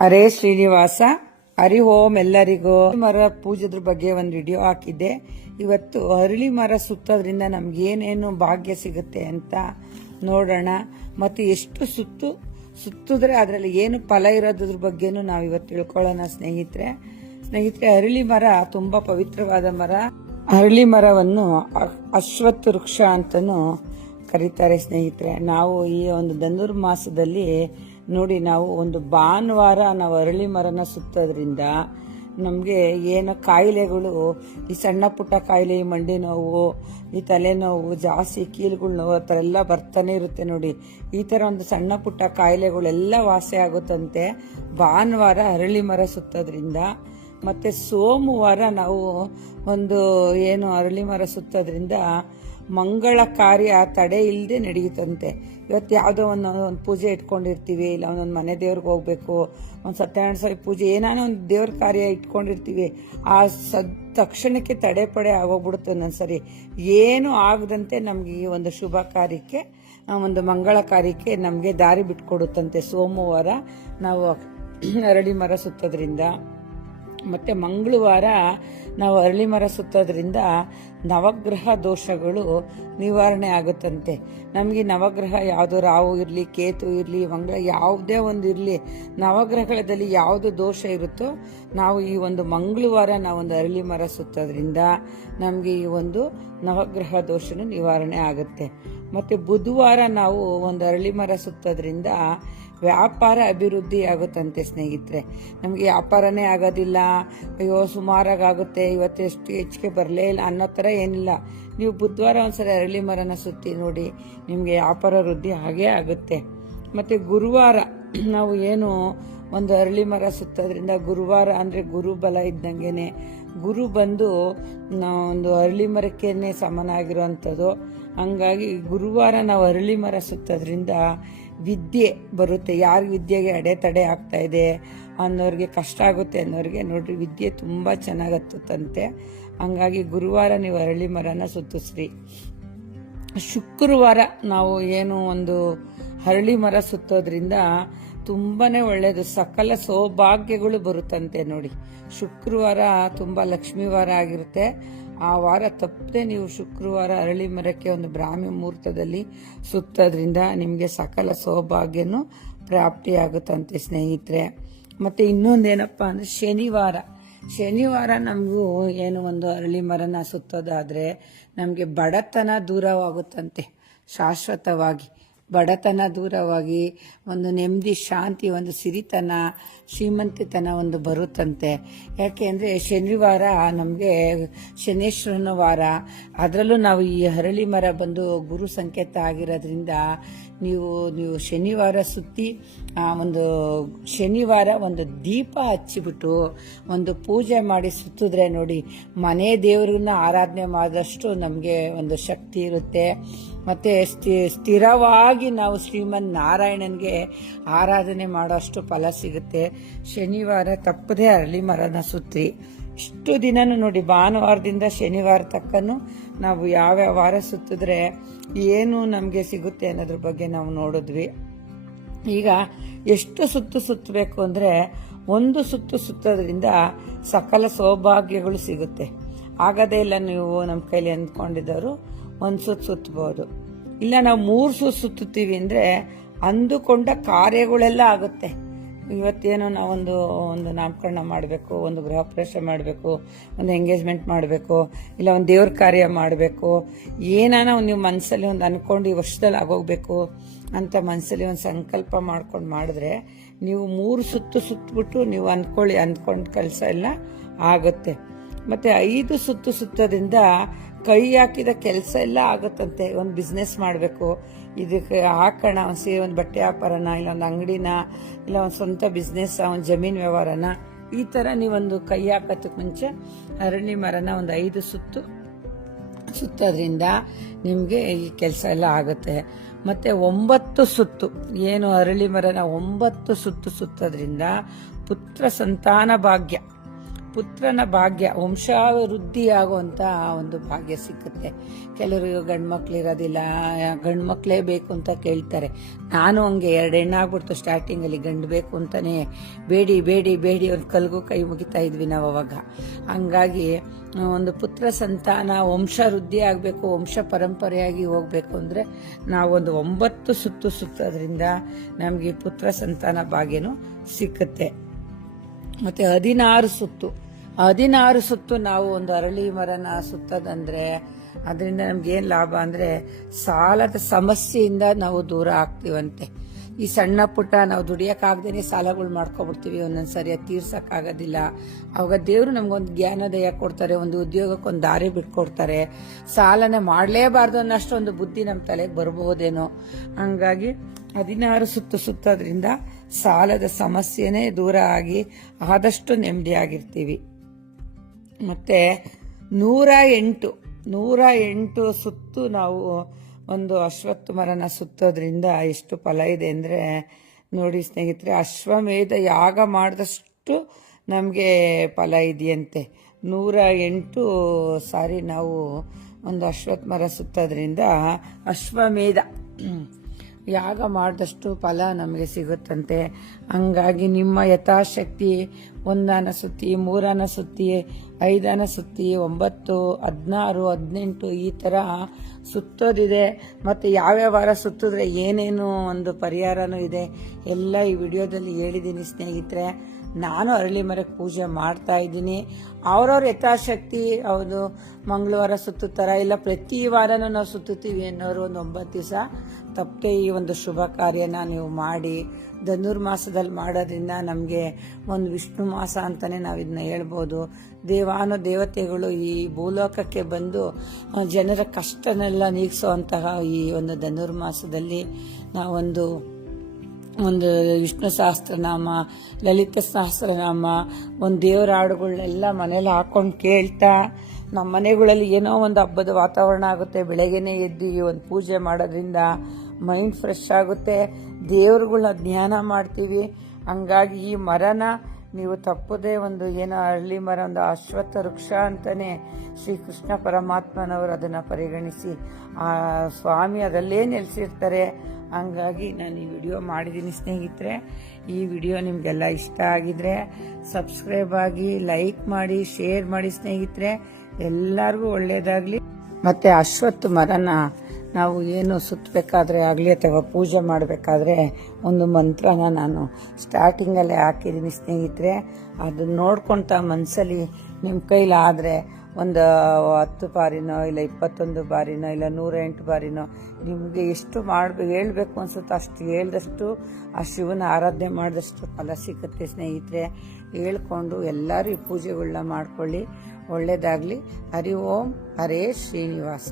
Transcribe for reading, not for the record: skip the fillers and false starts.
ಹರೇ ಶ್ರೀನಿವಾಸ. ಹರಿ ಓಂ ಎಲ್ಲರಿಗೂ. ಮರ ಪೂಜೆದ್ರ ಬಗ್ಗೆ ಒಂದು ವಿಡಿಯೋ ಹಾಕಿದ್ದೆ. ಇವತ್ತು ಅರಳಿ ಮರ ಸುತ್ತೋದ್ರಿಂದ ನಮ್ಗೆ ಏನೇನು ಭಾಗ್ಯ ಸಿಗುತ್ತೆ ಅಂತ ನೋಡೋಣ. ಮತ್ತೆ ಎಷ್ಟು ಸುತ್ತಿದ್ರೆ ಅದರಲ್ಲಿ ಏನು ಫಲ ಇರೋದ್ರ ಬಗ್ಗೆನೂ ನಾವು ಇವತ್ತು ತಿಳ್ಕೊಳ್ಳೋಣ ಸ್ನೇಹಿತರೆ. ಅರಳಿ ಮರ ತುಂಬಾ ಪವಿತ್ರವಾದ ಮರ. ಅರಳಿ ಮರವನ್ನು ಅಶ್ವತ್ಥ ವೃಕ್ಷ ಅಂತಾನು ಕರೀತಾರೆ ಸ್ನೇಹಿತರೆ. ನಾವು ಈ ಒಂದು ಧನುರ್ಮಾಸದಲ್ಲಿ ನೋಡಿ, ನಾವು ಒಂದು ಭಾನುವಾರ ನಾವು ಅರಳಿ ಮರನ ಸುತ್ತೋದ್ರಿಂದ ನಮಗೆ ಏನೋ ಕಾಯಿಲೆಗಳು, ಈ ಸಣ್ಣ ಪುಟ್ಟ ಕಾಯಿಲೆ, ಈ ಮಂಡಿ ನೋವು, ಈ ತಲೆನೋವು, ಜಾಸ್ತಿ ಕೀಲುಗಳ ನೋವು ಆ ಥರ ಎಲ್ಲ ಬರ್ತಾನೆ ಇರುತ್ತೆ ನೋಡಿ. ಈ ಥರ ಒಂದು ಸಣ್ಣ ಪುಟ್ಟ ಕಾಯಿಲೆಗಳೆಲ್ಲ ವಾಸಿ ಆಗುತ್ತಂತೆ ಭಾನುವಾರ ಅರಳಿ ಮರ ಸುತ್ತೋದ್ರಿಂದ. ಮತ್ತು ಸೋಮವಾರ ನಾವು ಒಂದು ಅರಳಿ ಮರ ಸುತ್ತೋದ್ರಿಂದ ಮಂಗಳ ಕಾರ್ಯ ತಡೆ ಇಲ್ಲದೆ ನಡೆಯುತ್ತಂತೆ. ಇವತ್ತು ಯಾವುದೋ ಒಂದು ಪೂಜೆ ಇಟ್ಕೊಂಡಿರ್ತೀವಿ, ಇಲ್ಲ ಒಂದೊಂದು ಮನೆ ದೇವ್ರಿಗೆ ಹೋಗ್ಬೇಕು, ಒಂದು ಸತ್ಯನಾರಾಯಣ ಸ್ವಾಮಿ ಪೂಜೆ, ಏನಾನ ಒಂದು ದೇವ್ರ ಕಾರ್ಯ ಇಟ್ಕೊಂಡಿರ್ತೀವಿ, ಆ ತಕ್ಷಣಕ್ಕೆ ತಡೆ ಪಡೆ ಆಗೋಗ್ಬಿಡುತ್ತೆ ಒಂದೊಂದ್ಸರಿ. ಏನು ಆಗದಂತೆ ನಮ್ಗೆ ಈ ಒಂದು ಶುಭ ಕಾರ್ಯಕ್ಕೆ, ಒಂದು ಮಂಗಳ ಕಾರ್ಯಕ್ಕೆ ನಮಗೆ ದಾರಿ ಬಿಟ್ಕೊಡುತ್ತಂತೆ ಸೋಮವಾರ ನಾವು ಅರಳಿ ಮರ ಸುತ್ತೋದ್ರಿಂದ. ಮತ್ತು ಮಂಗಳವಾರ ನಾವು ಅರಳಿ ಮರ ಸುತ್ತೋದ್ರಿಂದ ನವಗ್ರಹ ದೋಷಗಳು ನಿವಾರಣೆ ಆಗುತ್ತಂತೆ. ನಮಗೆ ನವಗ್ರಹ ಯಾವುದು, ರಾಹು ಇರಲಿ, ಕೇತು ಇರಲಿ, ಮಂಗಳ ಯಾವುದೇ ಒಂದು ಇರಲಿ, ನವಗ್ರಹಗಳಲ್ಲಿ ಯಾವುದು ದೋಷ ಇರುತ್ತೋ ನಾವು ಈ ಒಂದು ಮಂಗಳವಾರ ನಾವೊಂದು ಅರಳಿ ಮರ ಸುತ್ತೋದ್ರಿಂದ ನಮಗೆ ಈ ಒಂದು ನವಗ್ರಹ ದೋಷನೂ ನಿವಾರಣೆ ಆಗುತ್ತೆ. ಮತ್ತು ಬುಧವಾರ ನಾವು ಒಂದು ಅರಳಿ ಮರ ಸುತ್ತೋದ್ರಿಂದ ವ್ಯಾಪಾರ ಅಭಿವೃದ್ಧಿ ಆಗುತ್ತಂತೆ ಸ್ನೇಹಿತರೆ. ನಮಗೆ ವ್ಯಾಪಾರನೇ ಆಗೋದಿಲ್ಲ, ಅಯ್ಯೋ ಸುಮಾರಾಗುತ್ತೆ, ಇವತ್ತು ಎಷ್ಟು ಹೆಚ್ಚಿಗೆ ಬರಲೇ ಇಲ್ಲ ಅನ್ನೋ ಥರ ಏನಿಲ್ಲ. ನೀವು ಬುಧವಾರ ಒಂದ್ಸರಿ ಅರಳಿ ಮರನ ಸುತ್ತಿ ನೋಡಿ, ನಿಮಗೆ ವ್ಯಾಪಾರ ವೃದ್ಧಿ ಹಾಗೇ ಆಗುತ್ತೆ. ಮತ್ತು ಗುರುವಾರ ನಾವು ಒಂದು ಅರಳಿ ಮರ ಸುತ್ತೋದ್ರಿಂದ, ಗುರುವಾರ ಅಂದರೆ ಗುರು ಬಲ ಇದ್ದಂಗೆನೆ, ಗುರು ಬಂದು ಒಂದು ಅರಳಿ ಮರಕ್ಕೇನೆ ಸಮನಾಗಿರುವಂಥದ್ದು. ಹಂಗಾಗಿ ಗುರುವಾರ ನಾವು ಅರಳಿ ಮರ ಸುತ್ತೋದ್ರಿಂದ ವಿದ್ಯೆ ಬರುತ್ತೆ. ಯಾರು ವಿದ್ಯೆಗೆ ಅಡೆತಡೆ ಆಗ್ತಾ ಇದೆ ಅನ್ನೋರಿಗೆ, ಕಷ್ಟ ಆಗುತ್ತೆ ಅನ್ನೋರಿಗೆ ನೋಡ್ರಿ ವಿದ್ಯೆ ತುಂಬ ಚೆನ್ನಾಗಿ ಹತ್ತುತ್ತಂತೆ. ಹಂಗಾಗಿ ಗುರುವಾರ ನೀವು ಅರಳಿ ಮರನ ಸುತ್ತಿಸ್ರಿ. ಶುಕ್ರವಾರ ನಾವು ಒಂದು ಅರಳಿ ಮರ ಸುತ್ತೋದ್ರಿಂದ ತುಂಬಾನೇ ಒಳ್ಳೆಯದು, ಸಕಲ ಸೌಭಾಗ್ಯಗಳು ಬರುತ್ತಂತೆ ನೋಡಿ. ಶುಕ್ರವಾರ ತುಂಬ ಲಕ್ಷ್ಮೀ ವಾರ ಆಗಿರುತ್ತೆ. ಆ ವಾರ ತಪ್ಪದೆ ನೀವು ಶುಕ್ರವಾರ ಅರಳಿ ಮರಕ್ಕೆ ಒಂದು ಬ್ರಾಹ್ಮಿ ಮುಹೂರ್ತದಲ್ಲಿ ಸುತ್ತೋದ್ರಿಂದ ನಿಮಗೆ ಸಕಲ ಸೌಭಾಗ್ಯನೂ ಪ್ರಾಪ್ತಿಯಾಗುತ್ತಂತೆ ಸ್ನೇಹಿತರೆ. ಮತ್ತು ಇನ್ನೊಂದೇನಪ್ಪ ಅಂದರೆ ಶನಿವಾರ ನಮಗೂ ಒಂದು ಅರಳಿ ಮರನ ಸುತ್ತೋದಾದರೆ ನಮಗೆ ಬಡತನ ದೂರವಾಗುತ್ತಂತೆ. ಶಾಶ್ವತವಾಗಿ ಬಡತನ ದೂರವಾಗಿ ಒಂದು ನೆಮ್ಮದಿ, ಶಾಂತಿ, ಒಂದು ಸಿರಿತನ, ಶ್ರೀಮಂತಿತನ ಒಂದು ಬರುತ್ತಂತೆ. ಯಾಕೆ ಅಂದರೆ ಶನಿವಾರ ನಮಗೆ ಶನೇಶ್ವರನ ವಾರ. ಅದರಲ್ಲೂ ನಾವು ಈ ಅರಳಿ ಮರ ಬಂದು ಗುರು ಸಂಕೇತ ಆಗಿರೋದ್ರಿಂದ ನೀವು ಶನಿವಾರ ಸುತ್ತಿ ಶನಿವಾರ ಒಂದು ದೀಪ ಹಚ್ಚಿಬಿಟ್ಟು ಒಂದು ಪೂಜೆ ಮಾಡಿ ಸುತ್ತಿದ್ರೆ ನೋಡಿ, ಮನೆ ದೇವರನ್ನ ಆರಾಧನೆ ಮಾಡಿದಷ್ಟು ನಮಗೆ ಒಂದು ಶಕ್ತಿ ಇರುತ್ತೆ. ಮತ್ತು ಸ್ಥಿರವಾಗಿ ನಾವು ಶ್ರೀಮನ್ ನಾರಾಯಣನ್ಗೆ ಆರಾಧನೆ ಮಾಡೋಷ್ಟು ಫಲ ಸಿಗುತ್ತೆ. ಶನಿವಾರ ತಪ್ಪದೇ ಅರಳಿ ಮರನ ಸುತ್ತಿ. ಇಷ್ಟು ದಿನನೂ ನೋಡಿ, ಭಾನುವಾರದಿಂದ ಶನಿವಾರ ತಕ್ಕನು ನಾವು ಯಾವ್ಯಾವ ವಾರ ಸುತ್ತಿದ್ರೆ ಏನು ನಮಗೆ ಸಿಗುತ್ತೆ ಅನ್ನೋದ್ರ ಬಗ್ಗೆ ನಾವು ನೋಡಿದ್ವಿ. ಈಗ ಎಷ್ಟು ಸುತ್ತಬೇಕು ಅಂದರೆ, ಒಂದು ಸುತ್ತೋದ್ರಿಂದ ಸಕಲ ಸೌಭಾಗ್ಯಗಳು ಸಿಗುತ್ತೆ. ಆಗದೇ ಇಲ್ಲ, ನೀವು ನಮ್ಮ ಕೈಲಿ ಅಂದ್ಕೊಂಡಿದ್ದವರು ಒಂದು ಸುತ್ತಬಹುದು. ಇಲ್ಲ ನಾವು 3 ಸುತ್ತುತ್ತೀವಿ ಅಂದರೆ ಅಂದುಕೊಂಡ ಕಾರ್ಯಗಳೆಲ್ಲ ಆಗುತ್ತೆ. ಇವತ್ತೇನೋ ನಾವೊಂದು ನಾಮಕರಣ ಮಾಡಬೇಕು, ಒಂದು ಗೃಹ ಪ್ರವೇಶ ಮಾಡಬೇಕು, ಒಂದು ಎಂಗೇಜ್ಮೆಂಟ್ ಮಾಡಬೇಕು, ಇಲ್ಲ ಒಂದು ದೇವ್ರ ಕಾರ್ಯ ಮಾಡಬೇಕು, ಏನಾನ ನೀವು ಮನಸ್ಸಲ್ಲಿ ಒಂದು ಅಂದ್ಕೊಂಡು ಈ ವರ್ಷದಲ್ಲಿ ಆಗೋಗ್ಬೇಕು ಅಂತ ಮನಸ್ಸಲ್ಲಿ ಒಂದು ಸಂಕಲ್ಪ ಮಾಡ್ಕೊಂಡು ಮಾಡಿದ್ರೆ ನೀವು 3 ಸುತ್ತಬಿಟ್ಟು ನೀವು ಅಂದ್ಕೊಂಡು ಕೆಲಸ ಎಲ್ಲ ಆಗುತ್ತೆ. ಮತ್ತು 5 ಸುತ್ತೋದ್ರಿಂದ ಕೈ ಹಾಕಿದ ಕೆಲಸ ಎಲ್ಲ ಆಗುತ್ತಂತೆ. ಒಂದು ಬಿಸ್ನೆಸ್ ಮಾಡಬೇಕು, ಇದಕ್ಕೆ ಹಾಕೋಣ, ಒಂದು ಬಟ್ಟೆ ವ್ಯಾಪಾರನ, ಇಲ್ಲ ಒಂದು ಅಂಗಡಿನ, ಇಲ್ಲ ಒಂದು ಸ್ವಂತ ಬಿಸ್ನೆಸ್, ಒಂದು ಜಮೀನು ವ್ಯವಹಾರನ, ಈ ಥರ ನೀವೊಂದು ಕೈ ಹಾಕೋದಕ್ಕೆ ಮುಂಚೆ ಅರಳಿ ಮರನ ಒಂದು 5 ಸುತ್ತೋದ್ರಿಂದ ನಿಮಗೆ ಈ ಕೆಲಸ ಎಲ್ಲ ಆಗುತ್ತೆ. ಮತ್ತು 9 ಸುತ್ತು ಅರಳಿ ಮರನ 9 ಸುತ್ತೋದ್ರಿಂದ ಪುತ್ರ ಸಂತಾನ ಭಾಗ್ಯ, ಪುತ್ರನ ಭಾಗ್ಯ, ವಂಶವೃದ್ಧಿಯಾಗುವಂಥ ಒಂದು ಭಾಗ್ಯ ಸಿಕ್ಕುತ್ತೆ. ಕೆಲವರಿಗೆ ಗಂಡು ಮಕ್ಳು ಇರೋದಿಲ್ಲ, ಗಂಡು ಮಕ್ಕಳೇ ಬೇಕು ಅಂತ ಕೇಳ್ತಾರೆ. ನಾನು ಹಂಗೆ 2 ಹೆಣ್ಣಾಗ್ಬಿಡ್ತು ಸ್ಟಾರ್ಟಿಂಗಲ್ಲಿ, ಗಂಡು ಬೇಕು ಅಂತಾನೆ ಬೇಡಿ ಬೇಡಿ ಬೇಡಿ ಒಂದು ಕಲ್ಗೂ ಕೈ ಮುಗಿತಾ ಇದ್ವಿ ನಾವು ಅವಾಗ. ಹಂಗಾಗಿ ಒಂದು ಪುತ್ರ ಸಂತಾನ ವಂಶ ವೃದ್ಧಿ ಆಗಬೇಕು, ವಂಶ ಪರಂಪರೆಯಾಗಿ ಹೋಗ್ಬೇಕು ಅಂದರೆ ನಾವೊಂದು 9 ಸುತ್ತು ಸುತ್ತೋದ್ರಿಂದ ನಮಗೆ ಪುತ್ರ ಸಂತಾನ ಭಾಗ್ಯನೂ ಸಿಕ್ಕುತ್ತೆ. ಮತ್ತು 16 ಸುತ್ತು ನಾವು ಒಂದು ಅರಳಿ ಮರನ ಸುತ್ತೋದಂದ್ರೆ ಅದರಿಂದ ನಮ್ಗೇನು ಲಾಭ ಅಂದರೆ ಸಾಲದ ಸಮಸ್ಯೆಯಿಂದ ನಾವು ದೂರ ಆಗ್ತೀವಂತೆ. ಈ ಸಣ್ಣ ಪುಟ್ಟ ನಾವು ದುಡಿಯೋಕ್ಕಾಗ್ದೇ ಸಾಲಗಳು ಮಾಡ್ಕೊಬಿಡ್ತೀವಿ, ಒಂದೊಂದು ಸರಿ ಅದು ತೀರ್ಸೋಕ್ಕಾಗೋದಿಲ್ಲ. ಅವಾಗ ದೇವರು ನಮಗೊಂದು ಜ್ಞಾನೋದಯ ಕೊಡ್ತಾರೆ, ಒಂದು ಉದ್ಯೋಗಕ್ಕೊಂದು ದಾರಿ ಬಿಟ್ಕೊಡ್ತಾರೆ. ಸಾಲನೆ ಮಾಡಲೇಬಾರ್ದು ಅನ್ನೋಷ್ಟೊಂದು ಬುದ್ಧಿ ನಮ್ಮ ತಲೆಗೆ ಬರ್ಬೋದೇನೋ. ಹಂಗಾಗಿ 16 ಸುತ್ತು ಸುತ್ತೋದ್ರಿಂದ ಸಾಲದ ಸಮಸ್ಯೆನೇ ದೂರ ಆಗಿ ಆದಷ್ಟು ನೆಮ್ಮದಿಯಾಗಿರ್ತೀವಿ. ಮತ್ತು 108 ಸುತ್ತು ನಾವು ಒಂದು ಅಶ್ವತ್ಥ ಮರನ ಸುತ್ತೋದ್ರಿಂದ ಎಷ್ಟು ಫಲ ಇದೆ ಅಂದರೆ ನೋಡಿ ಸ್ನೇಹಿತರೆ, ಅಶ್ವಮೇಧ ಯಾಗ ಮಾಡಿದಷ್ಟು ನಮಗೆ ಫಲ ಇದೆಯಂತೆ. 108 ಸಾರಿ ನಾವು ಒಂದು ಅಶ್ವತ್ಥ ಮರ ಸುತ್ತೋದ್ರಿಂದ ಅಶ್ವಮೇಧ ಯಾಗ ಮಾಡಿದಷ್ಟು ಫಲ ನಮಗೆ ಸಿಗುತ್ತಂತೆ. ಹಂಗಾಗಿ ನಿಮ್ಮ ಯಥಾಶಕ್ತಿ 1 ಆನೆ ಸುತ್ತಿ, 3 ಆನೆ ಸುತ್ತಿ, 5 ಆನೆ ಸುತ್ತಿ, 9, 16, 18 ಈ ಥರ ಸುತ್ತೋದಿದೆ. ಮತ್ತು ಯಾವ್ಯಾವ ವಾರ ಸುತ್ತಿದ್ರೆ ಏನೇನು ಒಂದು ಪರಿಹಾರನೂ ಇದೆ ಎಲ್ಲ ಈ ವಿಡಿಯೋದಲ್ಲಿ ಹೇಳಿದ್ದೀನಿ ಸ್ನೇಹಿತರೆ. ನಾನು ಅರಳಿ ಮರಕ್ಕೆ ಪೂಜೆ ಮಾಡ್ತಾ ಇದ್ದೀನಿ. ಅವ್ರವ್ರ ಯಥಾಶಕ್ತಿ ಹೌದು ಮಂಗಳವಾರ ಸುತ್ತುತ್ತಾರ, ಇಲ್ಲ ಪ್ರತಿ ವಾರನೂ ನಾವು ಸುತ್ತುತ್ತೀವಿ ಅನ್ನೋರು ಒಂದು 9 ದಿವಸ ತಪ್ಪದೆ ಈ ಒಂದು ಶುಭ ಕಾರ್ಯನ ನೀವು ಮಾಡಿ. ಧನುರ್ಮಾಸದಲ್ಲಿ ಮಾಡೋದ್ರಿಂದ ನಮಗೆ ಒಂದು ವಿಷ್ಣು ಮಾಸ ಅಂತಲೇ ನಾವು ಇದನ್ನ ಹೇಳ್ಬೋದು. ದೇವತೆಗಳು ಈ ಭೂಲೋಕಕ್ಕೆ ಬಂದು ಜನರ ಕಷ್ಟನೆಲ್ಲ ನೀಗಿಸೋವಂತಹ ಈ ಒಂದು ಧನುರ್ಮಾಸದಲ್ಲಿ ನಾವೊಂದು ವಿಷ್ಣು ಸಹಸ್ರನಾಮ, ಲಲಿತ ಸಹಸ್ರನಾಮ, ಒಂದು ದೇವರ ಹಾಡುಗಳನ್ನೆಲ್ಲ ಮನೇಲಿ ಹಾಕೊಂಡು ಕೇಳ್ತಾ ನಮ್ಮ ಮನೆಗಳಲ್ಲಿ ಏನೋ ಒಂದು ಹಬ್ಬದ ವಾತಾವರಣ ಆಗುತ್ತೆ. ಬೆಳಗ್ಗೆನೇ ಎದ್ದು ಒಂದು ಪೂಜೆ ಮಾಡೋದ್ರಿಂದ ಮೈಂಡ್ ಫ್ರೆಶ್ ಆಗುತ್ತೆ, ದೇವ್ರುಗಳನ್ನ ಧ್ಯಾನ ಮಾಡ್ತೀವಿ. ಹಂಗಾಗಿ ಈ ಮರನ ನೀವು ತಪ್ಪದೇ ಒಂದು ಏನೋ ಅರಳಿ ಮರ, ಒಂದು ಅಶ್ವತ್ಥ ವೃಕ್ಷ ಅಂತಲೇ ಶ್ರೀಕೃಷ್ಣ ಪರಮಾತ್ಮನವರು ಅದನ್ನು ಪರಿಗಣಿಸಿ ಆ ಸ್ವಾಮಿ ಅದರಲ್ಲೇ ನೆಲೆಸಿರ್ತಾರೆ. ಹಂಗಾಗಿ ನಾನು ಈ ವಿಡಿಯೋ ಮಾಡಿದ್ದೀನಿ ಸ್ನೇಹಿತರೆ. ಈ ವಿಡಿಯೋ ನಿಮಗೆಲ್ಲ ಇಷ್ಟ ಆಗಿದ್ರೆ ಸಬ್ಸ್ಕ್ರೈಬ್ ಆಗಿ, ಲೈಕ್ ಮಾಡಿ, ಶೇರ್ ಮಾಡಿ ಸ್ನೇಹಿತರೆ. ಎಲ್ಲರಿಗೂ ಒಳ್ಳೆಯದಾಗಲಿ. ಮತ್ತು ಅಶ್ವತ್ಥ ಮರನ ನಾವು ಏನು ಸುತ್ತಬೇಕಾದ್ರೆ ಆಗಲಿ ಅಥವಾ ಪೂಜೆ ಮಾಡಬೇಕಾದ್ರೆ ಒಂದು ಮಂತ್ರನ ನಾನು ಸ್ಟಾರ್ಟಿಂಗಲ್ಲೇ ಹಾಕಿದ್ದೀನಿ ಸ್ನೇಹಿತರೆ. ಅದನ್ನ ನೋಡ್ಕೊತ ಮನಸ್ಸಲ್ಲಿ ನಿಮ್ಮ ಕೈಲಾದರೆ ಒಂದು 10 ಬಾರಿನೋ ಇಲ್ಲ 21 ಬಾರಿನೋ ಇಲ್ಲ 108 ಬಾರಿನೋ ನಿಮಗೆ ಎಷ್ಟು ಹೇಳಬೇಕು ಅನ್ಸುತ್ತೋ ಅಷ್ಟು ಹೇಳ್ದಷ್ಟು ಆ ಶಿವನ ಆರಾಧನೆ ಮಾಡಿದಷ್ಟು ಫಲ ಸಿಗುತ್ತೆ ಸ್ನೇಹಿತರೆ. ಹೇಳ್ಕೊಂಡು ಎಲ್ಲರೂ ಈ ಪೂಜೆಗಳನ್ನ ಮಾಡ್ಕೊಳ್ಳಿ. ಒಳ್ಳೆಯದಾಗಲಿ. ಹರಿ ಓಂ ಹರೇ ಶ್ರೀನಿವಾಸ.